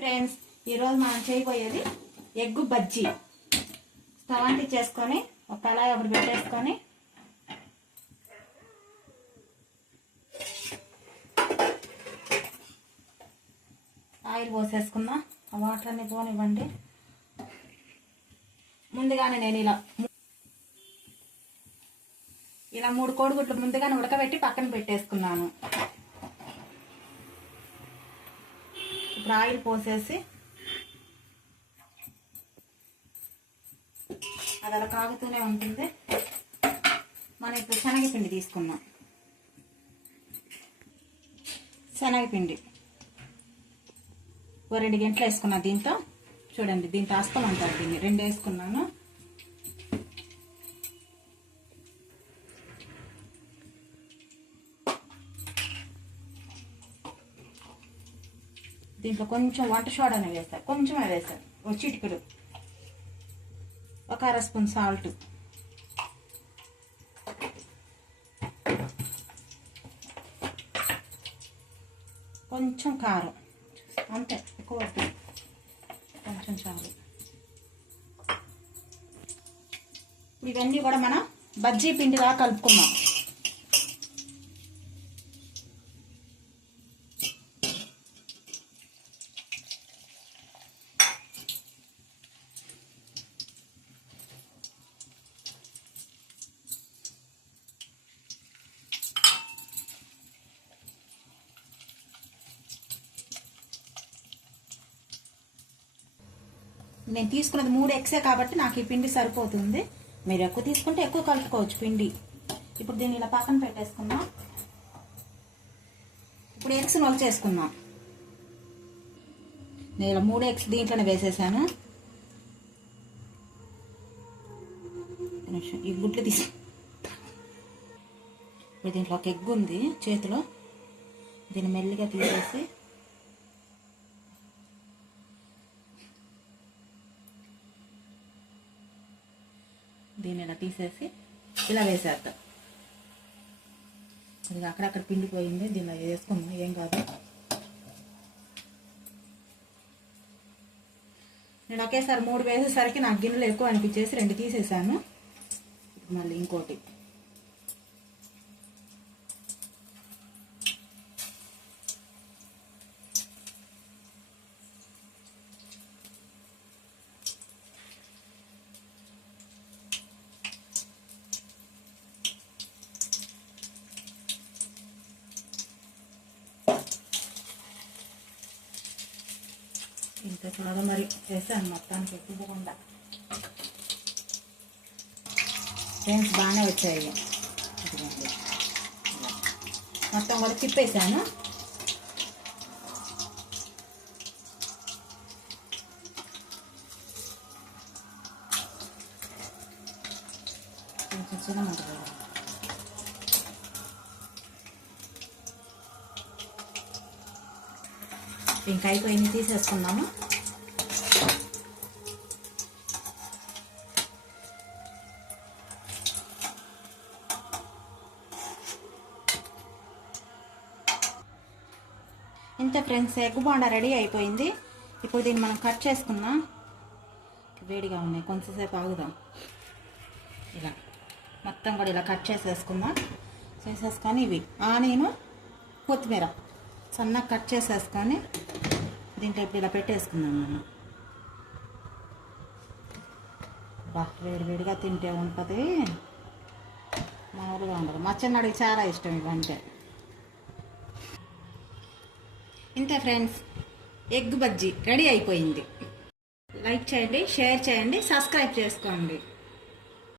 Friends ఈరోజు మనం చేయబోయేది ఎగ్గు బజ్జీ. స్టవాంటి చేసుకొని ఒక కళాయి ఒకటి పెట్టేసుకొని ఆయిల్ పోసేసుకుందాం. ఆ వాటర్ని పోనివ్వండి. ముందుగానే నేను ఇలా ఇలా మూడు కోడిగుడ్లు ముందుగానే ఉడకబెట్టి పక్కన పెట్టేసుకున్నాను. ఇప్పుడు ఆయిల్ పోసేసి అది అలా కాగుతూనే ఉంటుంది. మనం ఇప్పుడు శనగపిండి తీసుకున్నాం శనగపిండి. ఓ రెండు గంటలు వేసుకున్నా దీంతో చూడండి దీంతో అస్తం అంటారు దీన్ని. రెండు వేసుకున్నాను. దీంట్లో కొంచెం వంట సోడానే వేస్తారు కొంచెమే వేస్తారు ఒక చిటికెడు. ఒక అర స్పూన్ సాల్ట్. కొంచెం కారం. అంతే ఎక్కువ వద్దు. కొంచెం చాలు. ఇవన్నీ కూడా మనం బజ్జీ పిండిగా కలుపుకుందాం. నేను తీసుకున్నది మూడు ఎక్సే కాబట్టి నాకు ఈ పిండి సరిపోతుంది. మీరు ఎక్కువ తీసుకుంటే ఎక్కువ కలుపుకోవచ్చు పిండి. ఇప్పుడు దీన్ని ఇలా పక్కన పెట్టేసుకుందాం. ఇప్పుడు ఎగ్స్ చేసుకుందాం. నేను ఇలా మూడు ఎగ్స్ దీంట్లోనే వేసేసాను. నిమిషం, ఈ గుడ్లు తీసి. ఇప్పుడు దీంట్లో ఒక ఎగ్ ఉంది చేతిలో. దీన్ని మెల్లిగా తీసేసి దీన్ని ఇలా తీసేసి ఇలా వేసేద్దాం. ఇది అక్కడక్కడ పిండిపోయింది దీనిలో వేసుకుందాం. ఏం కాదు. నేను ఒకేసారి మూడు వేసేసరికి నాకు గిన్నెలు ఎక్కువ అనిపించేసి రెండు తీసేసాను. మళ్ళీ ఇంకోటి. ఇంత కాదు మరి చేశాను మొత్తానికి ఎక్కువకుండా ఫ్రెండ్స్ బాగానే వచ్చాయి. మొత్తం కూడా తిప్పేసాను. కొంచెం చిన్న మంట ఇంకా అయిపోయింది తీసేసుకుందాము. ఇంత ఫ్రెండ్స్ ఎగ్ బాండా రెడీ అయిపోయింది. ఇప్పుడు దీన్ని మనం కట్ చేసుకుందాం. వేడిగా ఉన్నాయి కొంచెంసేపు ఆగుదాం. ఇలా మొత్తం కూడా ఇలా కట్ చేసేసుకుందాం. చేసేసుకొని ఇవి నేను కొత్తిమీర. సన్నగా కట్ చేసేసుకొని దీంట్లో ఇప్పుడు ఇలా పెట్టేసుకుందాం మనం. బా తింటే ఉంటుంది. మామూలుగా ఉండదు. మా చిన్నడికి చాలా ఇష్టం ఇవంటే. ఇంతే ఫ్రెండ్స్ ఎగ్ బజ్జీ రెడీ అయిపోయింది. లైక్ చేయండి షేర్ చేయండి సబ్స్క్రైబ్ చేసుకోండి.